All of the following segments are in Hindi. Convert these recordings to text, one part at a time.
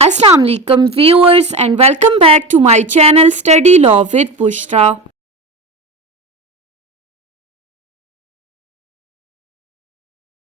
Assalamu alaikum viewers and welcome back to my channel Study Law with Bushra.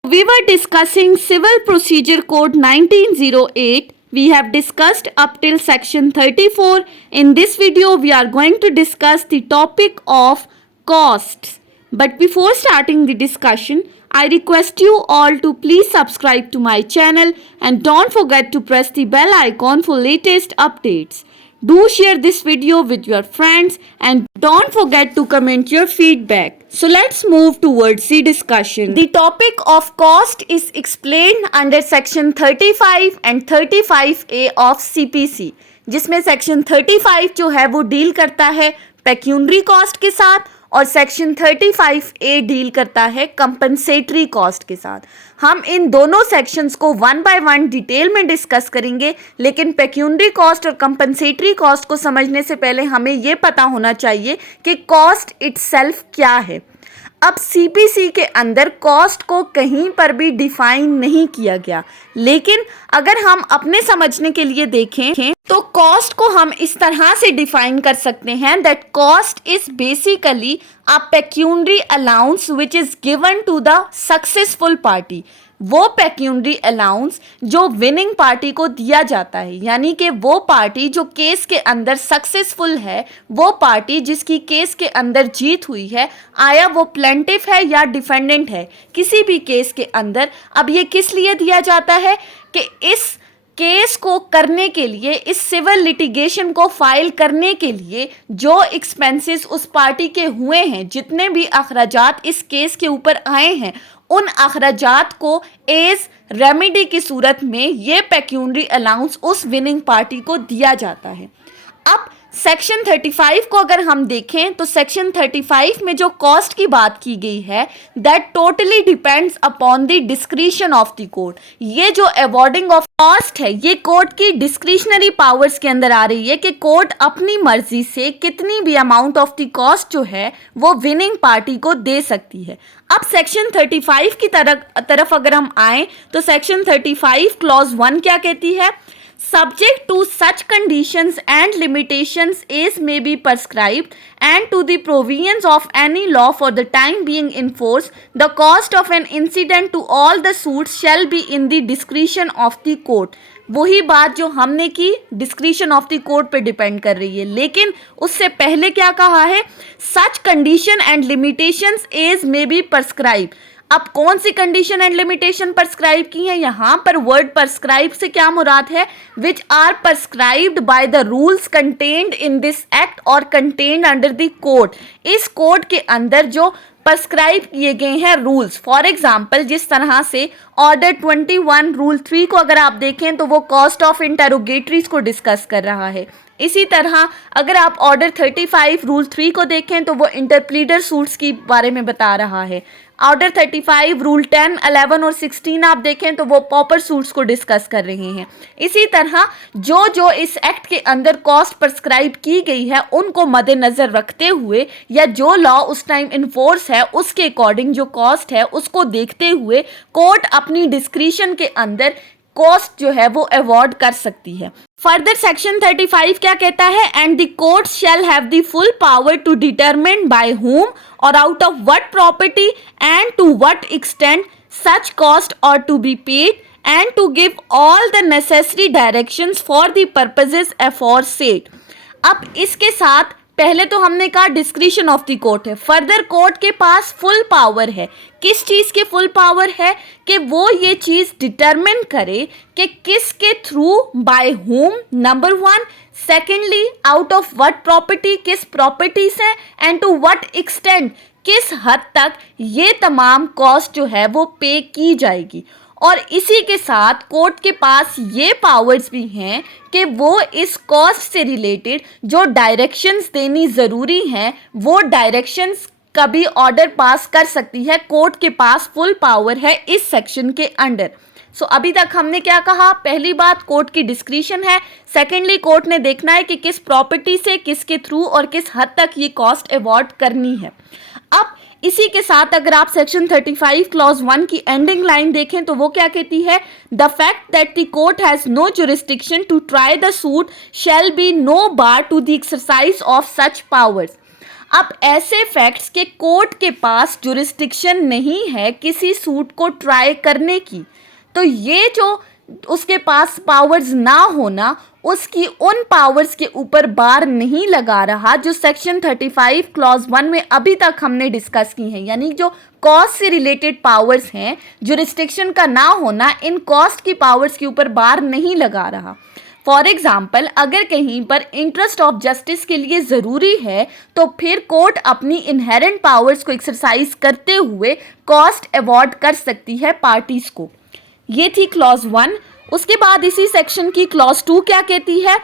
We were discussing Civil Procedure Code 1908. We have discussed up till section 34. In this video we are going to discuss the topic of costs. But before starting the discussion, I request you all to please subscribe to my channel and don't forget to press the bell icon for latest updates. Do share this video with your friends and don't forget to comment your feedback. So let's move towards the discussion. The topic of cost is explained under section 35 and 35A of CPC, जिसमें सेक्शन 35 जो है वो डील करता है पेक्यूनरी कॉस्ट के साथ और सेक्शन 35A डील करता है कंपनसेटरी कॉस्ट के साथ. हम इन दोनों सेक्शंस को वन बाय वन डिटेल में डिस्कस करेंगे, लेकिन पेक्यूनरी कॉस्ट और कंपनसेटरी कॉस्ट को समझने से पहले हमें ये पता होना चाहिए कि कॉस्ट इटसेल्फ क्या है. अब सीपीसी के अंदर कॉस्ट को कहीं पर भी डिफाइन नहीं किया गया, लेकिन अगर हम अपने समझने के लिए देखें तो कॉस्ट को हम इस तरह से डिफाइन कर सकते हैं that cost is basically a pecuniary allowance which is given to the successful party. वो पेक्यूनरी अलाउंस जो विनिंग पार्टी को दिया जाता है, यानी कि वो पार्टी जो केस के अंदर सक्सेसफुल है, वो पार्टी जिसकी केस के अंदर जीत हुई है, आया वो प्लेंटिफ है या डिफेंडेंट है किसी भी केस के अंदर. अब ये किस लिए दिया जाता है कि इस केस को करने के लिए, इस सिविल लिटिगेशन को फाइल करने के लिए जो एक्सपेंसेस उस पार्टी के हुए हैं, जितने भी अखराजात इस केस के ऊपर आए हैं, उन अखराजात को एज रेमेडी की सूरत में ये पेक्यूनरी अलाउंस उस विनिंग पार्टी को दिया जाता है. अब सेक्शन 35 को अगर हम देखें तो सेक्शन 35 में जो कॉस्ट की बात की गई है that totally depends upon the discretion of the court. ये जो अवॉर्डिंग ऑफ कॉस्ट है ये कोर्ट की डिस्क्रिशनरी पावर्स के अंदर आ रही है कि कोर्ट अपनी मर्जी से कितनी भी अमाउंट ऑफ द कॉस्ट जो है वो विनिंग पार्टी को दे सकती है. अब सेक्शन 35 की तरफ अगर हम आए तो सेक्शन 35 क्लॉज 1 क्या कहती है? Subject to such conditions and limitations as may be prescribed and to the provisions of any law for the time being enforced, the cost of an incident to all the suits shall be in the discretion of the court. वही बात जो हमने की डिस्क्रिशन ऑफ द कोर्ट पे डिपेंड कर रही है, लेकिन उससे पहले क्या कहा है? Such condition and limitations as may be prescribe. अब कौन सी कंडीशन एंड लिमिटेशन प्रेस्क्राइब की है? यहाँ पर वर्ड प्रेस्क्राइब से क्या मुराद है? Which are prescribed by the rules contained in this act और कंटेन्ड अंडर द कोड. इस कोड के अंदर जो प्रेस्क्राइब किए गए हैं रूल्स, फॉर एग्जाम्पल जिस तरह से ऑर्डर 21 रूल 3 को अगर आप देखें तो वो कॉस्ट ऑफ इंटेरोगेटरीज को डिस्कस कर रहा है. इसी तरह अगर आप ऑर्डर 35 रूल 3 को देखें तो वो इंटरप्लीडर सूट्स के बारे में बता रहा है. ऑर्डर 35 रूल 10, 11 और 16 आप देखें तो वो पॉपर सूट्स को डिस्कस कर रहे हैं. इसी तरह जो जो इस एक्ट के अंदर कॉस्ट प्रेस्क्राइब की गई है उनको मद्देनज़र रखते हुए या जो लॉ उस टाइम इन्फोर्स है उसके अकॉर्डिंग जो कॉस्ट है उसको देखते हुए कोर्ट अपनी डिस्क्रिशन के अंदर कॉस्ट जो है वो अवॉर्ड कर सकती है. फर्दर सेक्शन 35 क्या कहता है? And the court shall have the full power to determine by whom or out of what property and to what extent such cost are to be paid and to give all the necessary directions for the purposes aforesaid. अब इसके साथ पहले तो हमने कहा डिस्क्रिशन ऑफ द कोर्ट है. फर्दर कोर्ट के पास फुल पावर है. किस चीज़ के फुल पावर है? कि वो ये चीज़ डिटरमिन करे कि किसके through, by whom, number 1, secondly out of what property, किस प्रॉपर्टी से, एंड टू व्हाट एक्सटेंट, किस हद तक ये तमाम कॉस्ट जो है वो पे की जाएगी. और इसी के साथ कोर्ट के पास ये पावर्स भी हैं कि वो इस कॉस्ट से रिलेटेड जो डायरेक्शंस देनी ज़रूरी हैं वो डायरेक्शंस कभी ऑर्डर पास कर सकती है. कोर्ट के पास फुल पावर है इस सेक्शन के अंडर. सो अभी तक हमने क्या कहा? पहली बात कोर्ट की डिस्क्रिशन है. सेकेंडली कोर्ट ने देखना है कि किस प्रॉपर्टी से, किसके थ्रू और किस हद तक ये कॉस्ट अवॉर्ड करनी है. अब इसी के साथ अगर आप सेक्शन 35 क्लॉज 1 की एंडिंग लाइन देखें तो वो क्या कहती है, the fact that the court has no jurisdiction to try the suit shall be no bar to the exercise of such powers. अब ऐसे फैक्ट्स के कोर्ट के पास जुरिस्डिक्शन नहीं है किसी सूट को ट्राई करने की, तो ये जो उसके पास पावर्स ना होना उसकी उन पावर्स के ऊपर बार नहीं लगा रहा जो सेक्शन 35 क्लॉज 1 में अभी तक हमने डिस्कस की हैं, यानी जो कॉस्ट से रिलेटेड पावर्स हैं, जुरिस्डिक्शन का ना होना इन कॉस्ट की पावर्स के ऊपर बार नहीं लगा रहा। फॉर एग्जाम्पल, अगर कहीं पर इंटरेस्ट ऑफ जस्टिस के लिए ज़रूरी है तो फिर कोर्ट अपनी इनहेरेंट पावर्स को एक्सरसाइज करते हुए कॉस्ट अवॉर्ड कर सकती है पार्टीज को। ये थी क्लॉज 1। उसके बाद इसी सेक्शन की क्लॉज 2 क्या कहती है,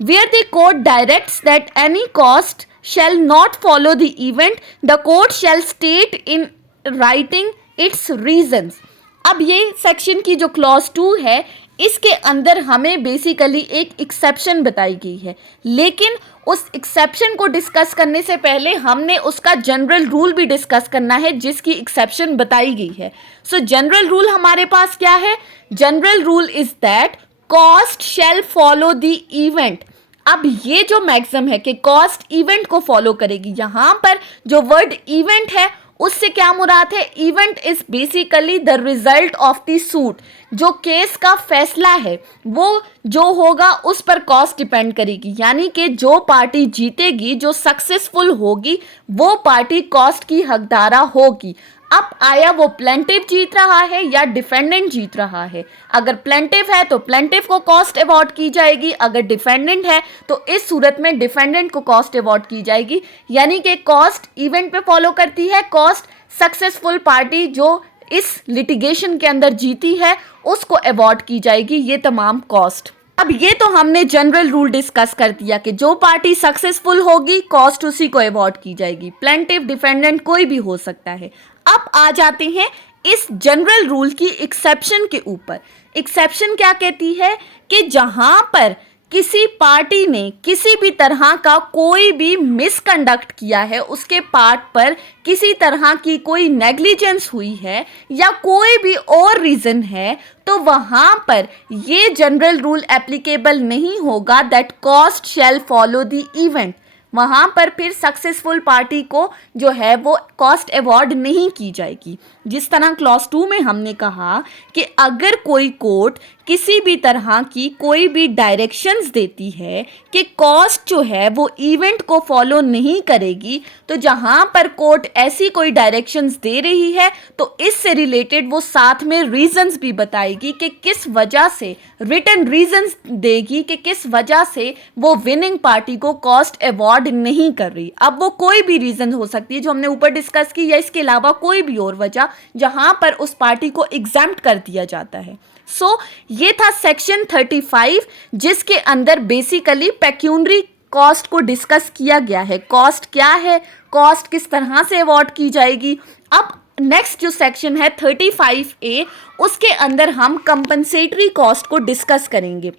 where the court directs that any cost shall not follow the event the court shall state in writing its reasons. अब ये सेक्शन की जो क्लॉज 2 है इसके अंदर हमें बेसिकली एक एक्सेप्शन बताई गई है, लेकिन उस एक्सेप्शन को डिस्कस करने से पहले हमने उसका जनरल रूल भी डिस्कस करना है जिसकी एक्सेप्शन बताई गई है। सो जनरल रूल हमारे पास क्या है, general rule is that cost shall follow the event. अब ये जो मैक्सिम है कि कॉस्ट इवेंट को फॉलो करेगी, यहाँ पर जो वर्ड इवेंट है उससे क्या मुराद है, event is basically the result of the suit. जो केस का फैसला है वो जो होगा उस पर कॉस्ट डिपेंड करेगी, यानी कि जो पार्टी जीतेगी, जो सक्सेसफुल होगी, वो पार्टी कॉस्ट की हकदारा होगी। अब आया वो प्लेंटिव जीत रहा है या डिफेंडेंट जीत रहा है। अगर प्लेंटिव है तो प्लेंटिव को कॉस्ट अवॉर्ड की जाएगी, अगर डिफेंडेंट है तो इस सूरत में डिफेंडेंट को कॉस्ट अवॉर्ड की जाएगी, यानी कि कॉस्ट इवेंट पे फॉलो करती है, कॉस्ट सक्सेसफुल पार्टी जो इस लिटिगेशन के अंदर जीती है उसको अवॉर्ड की जाएगी, ये तमाम कॉस्ट। अब ये तो हमने जनरल रूल डिस्कस कर दिया कि जो पार्टी सक्सेसफुल होगी कॉस्ट उसी को अवॉर्ड की जाएगी, प्लेंटिव डिफेंडेंट कोई भी हो सकता है। अब आ जाते हैं इस जनरल रूल की एक्सेप्शन के ऊपर। एक्सेप्शन क्या कहती है कि जहां पर किसी पार्टी ने किसी भी तरह का कोई भी मिसकंडक्ट किया है, उसके पार्ट पर किसी तरह की कोई नेग्लिजेंस हुई है या कोई भी और रीज़न है, तो वहाँ पर ये जनरल रूल एप्लीकेबल नहीं होगा that cost shall follow the event. वहाँ पर फिर सक्सेसफुल पार्टी को जो है वो कॉस्ट अवॉर्ड नहीं की जाएगी। जिस तरह क्लॉज 2 में हमने कहा कि अगर कोई कोर्ट किसी भी तरह की कोई भी डायरेक्शंस देती है कि कॉस्ट जो है वो इवेंट को फॉलो नहीं करेगी, तो जहाँ पर कोर्ट ऐसी कोई डायरेक्शंस दे रही है तो इससे रिलेटेड वो साथ में रीजंस भी बताएगी कि किस वजह से, रिटन रीजंस देगी कि किस वजह से वो विनिंग पार्टी को कॉस्ट अवॉर्ड नहीं कर रही। अब वो कोई भी रीजन हो सकती है जो हमने ऊपर डिस्कस की, या इसके अलावा कोई भी और वजह जहां पर उस पार्टी को एग्जैम्प्ट कर दिया जाता है। सो ये था सेक्शन 35 जिसके अंदर बेसिकली पेक्यूनरी कॉस्ट को डिस्कस किया गया है। कॉस्ट क्या है, कॉस्ट किस तरह से अवॉर्ड की जाएगी। अब नेक्स्ट जो सेक्शन है 35A, उसके अंदर हम कंपनसेटरी कॉस्ट को डिस्कस करेंगे।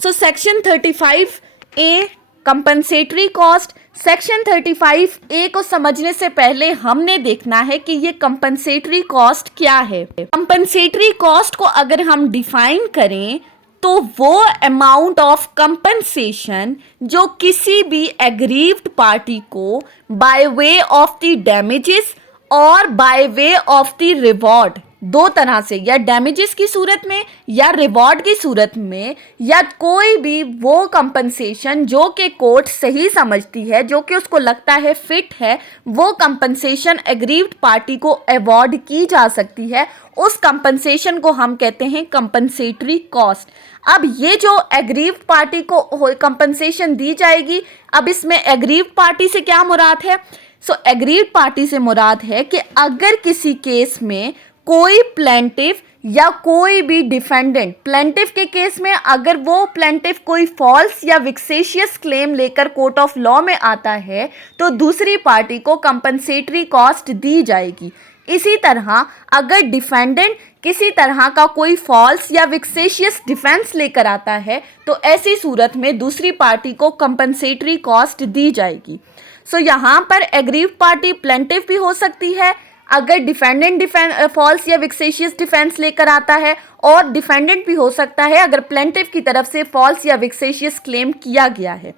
So section 35A compensatory cost. Section 35A को समझने से पहले हमने देखना है कि ये कंपनसेटरी कॉस्ट क्या है। कंपनसेटरी कॉस्ट को अगर हम डिफाइन करें तो वो अमाउंट ऑफ कंपनसेशन जो किसी भी एग्रीव्ड पार्टी को by way of the damages और by way of the reward, दो तरह से, या डैमेजेस की सूरत में या रिवॉर्ड की सूरत में, या कोई भी वो कंपनसेशन जो कि कोर्ट सही समझती है, जो कि उसको लगता है फिट है, वो कंपनसेशन एग्रीव्ड पार्टी को अवॉर्ड की जा सकती है। उस कंपनसेशन को हम कहते हैं कंपनसेटरी कॉस्ट। अब ये जो एग्रीव्ड पार्टी को कंपनसेशन दी जाएगी, अब इसमें एग्रीव्ड पार्टी से क्या मुराद है? सो एग्रीव्ड पार्टी से मुराद है कि अगर किसी केस में कोई प्लेंटिफ या कोई भी डिफेंडेंट, प्लेंटिफ के केस में अगर वो प्लेंटिफ कोई फॉल्स या विक्सेशियस क्लेम लेकर कोर्ट ऑफ लॉ में आता है तो दूसरी पार्टी को कंपनसेटरी कॉस्ट दी जाएगी। इसी तरह अगर डिफेंडेंट किसी तरह का कोई फॉल्स या विक्सेशियस डिफेंस लेकर आता है तो ऐसी सूरत में दूसरी पार्टी को कंपनसेटरी कॉस्ट दी जाएगी। सो यहाँ पर एग्रीव्ड पार्टी प्लेंटिफ भी हो सकती है अगर डिफेंडेंट फॉल्स या विक्सेशियस डिफेंस लेकर आता है, और डिफेंडेंट भी हो सकता है अगर प्लेंटिफ की तरफ से फॉल्स या विक्सेशियस क्लेम किया गया है।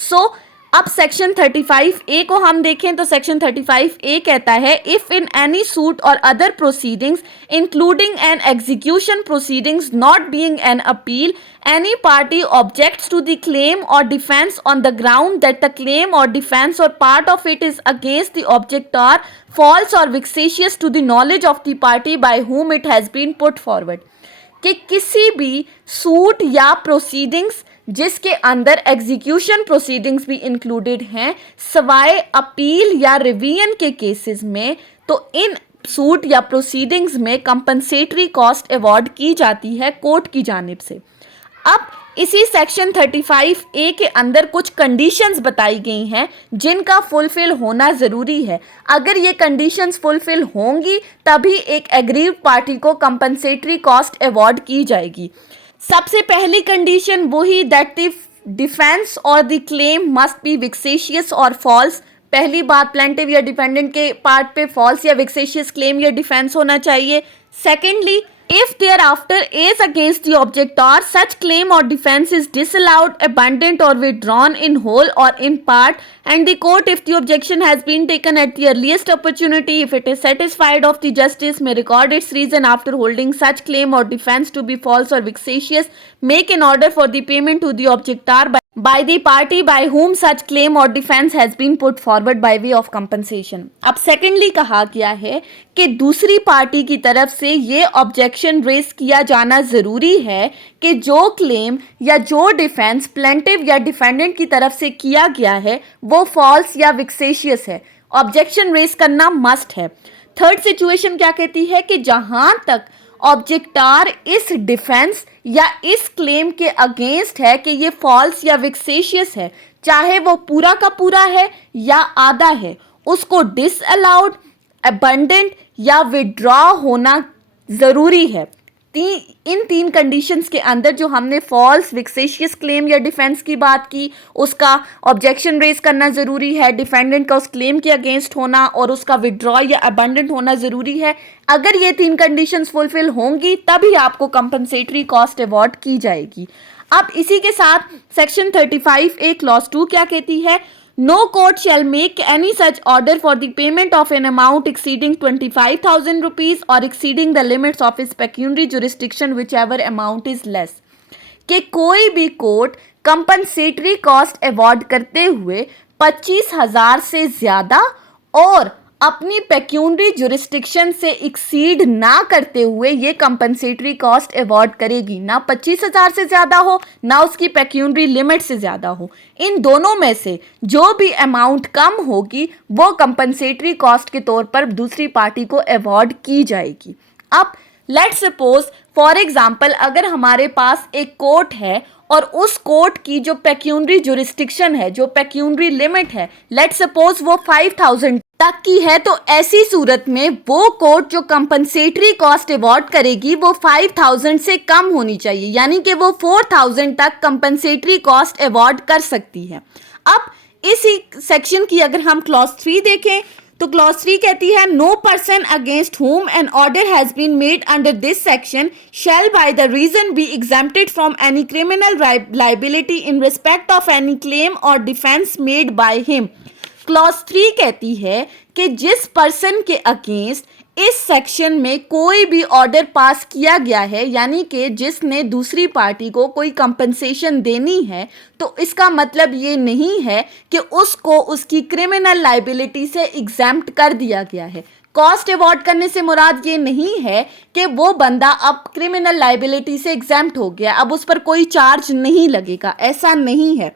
सो अब सेक्शन 35A को हम देखें तो सेक्शन 35A कहता है इफ इन एनी सूट और other proceedings including an execution proceedings not being an appeal, any party objects to the claim or defense on the ground that the claim or defense or part of it is against the objector false or vexatious to the knowledge of the party by whom it has been put forward, कि किसी भी सूट या प्रोसीडिंग्स जिसके अंदर एग्जीक्यूशन प्रोसीडिंग्स भी इंक्लूडेड हैं सवाए अपील या रिवीजन के केसेस में, तो इन सूट या प्रोसीडिंग्स में कंपनसेटरी कॉस्ट अवॉर्ड की जाती है कोर्ट की जानिब से। अब इसी सेक्शन 35A के अंदर कुछ कंडीशंस बताई गई हैं जिनका फुलफिल होना ज़रूरी है। अगर ये कंडीशंस फुलफिल होंगी तभी एक एग्रीव्ड पार्टी को कंपनसेटरी कॉस्ट अवॉर्ड की जाएगी। सबसे पहली कंडीशन वही दैट द डिफेंस और द क्लेम मस्ट बी विक्सेशियस और फॉल्स। पहली बात, प्लेंटिव या डिफेंडेंट के पार्ट पे फॉल्स या विक्सेशियस क्लेम या डिफेंस होना चाहिए। Secondly, if thereafter is against the objector such claim or defense is disallowed, abandoned or withdrawn in whole or in part, and the court, if the objection has been taken at the earliest opportunity, if it is satisfied of the justice, may record its reason after holding such claim or defense to be false or vexatious, make an order for the payment to the objector by the party by whom such claim or defense has been put forward by way of compensation। अब सेकेंडली कहा गया है कि दूसरी पार्टी की तरफ से ये ऑब्जेक्शन रेज किया जाना ज़रूरी है कि जो क्लेम या जो डिफेंस प्लेंटिव या डिफेंडेंट की तरफ से किया गया है वो फॉल्स या विक्सेशियस है। ऑब्जेक्शन रेज करना मस्ट है। थर्ड सिचुएशन क्या कहती है कि जहां तक ऑब्जेक्टर इस डिफेंस या इस क्लेम के अगेंस्ट है कि ये फॉल्स या विक्सेशियस है, चाहे वो पूरा का पूरा है या आधा है, उसको डिसअलाउड, अबंडेंट या विड्रॉ होना ज़रूरी है। इन तीन कंडीशंस के अंदर जो हमने फॉल्स विक्सेशियस क्लेम या डिफेंस की बात की, उसका ऑब्जेक्शन रेज करना ज़रूरी है, डिफेंडेंट का उस क्लेम के अगेंस्ट होना और उसका विड्रॉ या अबंडेंट होना ज़रूरी है। अगर ये तीन कंडीशंस फुलफिल होंगी तभी आपको कंपनसेटरी कॉस्ट अवॉर्ड की जाएगी। अब इसी के साथ सेक्शन 35A क्लॉज 2 क्या कहती है? No court shall make any such order for the payment of an amount exceeding 25,000 rupees or exceeding the limits of its pecuniary jurisdiction whichever amount is less, कि कोई भी कोर्ट कंपनसेटरी कॉस्ट अवॉर्ड करते हुए 25,000 से ज़्यादा और अपनी पेक्यूनरी जुरिस्डिक्शन से एक्सीड ना करते हुए ये कंपनसेटरी कॉस्ट अवॉर्ड करेगी। ना 25,000 से ज़्यादा हो ना उसकी पेक्यूनरी लिमिट से ज़्यादा हो, इन दोनों में से जो भी अमाउंट कम होगी वो कंपनसेटरी कॉस्ट के तौर पर दूसरी पार्टी को अवॉर्ड की जाएगी। अब लेट्स सपोज फॉर एग्जांपल अगर हमारे पास एक कोर्ट है और उस कोर्ट की जो पेक्यूनरी जुरिस्डिक्शन है, जो पेक्यूनरी लिमिट है, लेट्स सपोज वो 5,000 तक की है, तो ऐसी सूरत में वो कोर्ट जो कंपनसेटरी कॉस्ट अवॉर्ड करेगी वो 5,000 से कम होनी चाहिए, यानी कि वो 4,000 तक कंपनसेटरी कॉस्ट अवॉर्ड कर सकती है। अब इसी सेक्शन की अगर हम क्लॉज 3 देखें तो क्लॉज 3 कहती है no person against whom an order has been made under this section shall by the reason be exempted from any criminal liability in respect of any claim or defense made by him। Clause 3 कहती है कि जिस पर्सन के अगेंस्ट इस सेक्शन में कोई भी ऑर्डर पास किया गया है, यानी कि जिसने दूसरी पार्टी को कोई कंपनसेशन देनी है, तो इसका मतलब ये नहीं है कि उसको उसकी क्रिमिनल लाइबिलिटी से एग्जैम्प्ट कर दिया गया है। कॉस्ट अवॉर्ड करने से मुराद ये नहीं है कि वो बंदा अब क्रिमिनल लाइबिलिटी से एग्जैम्प्ट हो गया, अब उस पर कोई चार्ज नहीं लगेगा, ऐसा नहीं है।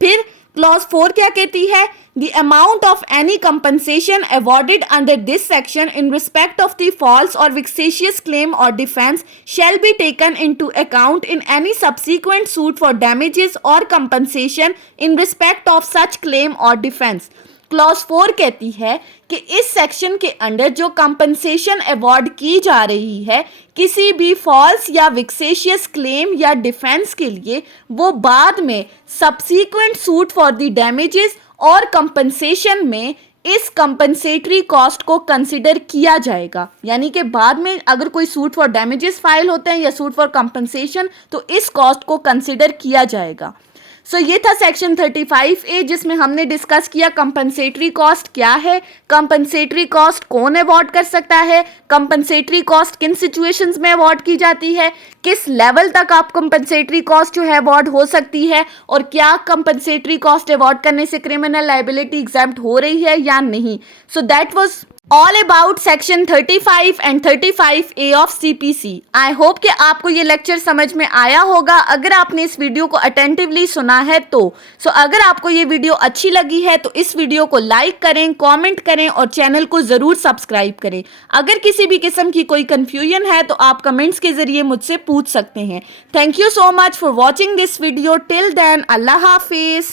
फिर क्लॉज 4 क्या कहती है? The amount of any compensation awarded under this section in respect of the false or vexatious claim or defense shall be taken into account in any subsequent suit for damages or compensation in respect of such claim or defense। Clause 4 कहती है कि इस सेक्शन के अंडर जो कंपनसेशन अवॉर्ड की जा रही है किसी भी फॉल्स या विक्सेशियस क्लेम या डिफेंस के लिए, वो बाद में subsequent suit for the damages और कंपनसेशन में इस कंपनसेटरी कॉस्ट को कंसिडर किया जाएगा। यानी कि बाद में अगर कोई सूट फॉर डैमेजेस फाइल होते हैं या सूट फॉर कंपनसेशन, तो इस कॉस्ट को कंसिडर किया जाएगा। सो ये था सेक्शन 35A, जिसमें हमने डिस्कस किया कंपनसेटरी कॉस्ट क्या है, कंपनसेटरी कॉस्ट कौन अवॉर्ड कर सकता है, कंपनसेटरी कॉस्ट किन सिचुएशंस में अवॉर्ड की जाती है, किस लेवल तक आप कंपनसेटरी कॉस्ट जो है अवॉर्ड हो सकती है, और क्या कंपनसेटरी कॉस्ट अवॉर्ड करने से क्रिमिनल लायबिलिटी एग्जेम्प्ट हो रही है या नहीं। So that was all about section 35 and 35A of CPC। I hope कि आपको ये लेक्चर समझ में आया होगा अगर आपने इस वीडियो को अटेंटिवली सुना है तो। अगर आपको ये वीडियो अच्छी लगी है तो इस वीडियो को लाइक करें, कमेंट करें और चैनल को ज़रूर सब्सक्राइब करें। अगर किसी भी किस्म की कोई कन्फ्यूजन है तो आप कमेंट्स के ज़रिए मुझसे पूछ सकते हैं। Thank you so much for watching this video. Till then, अल्लाह हाफिज़।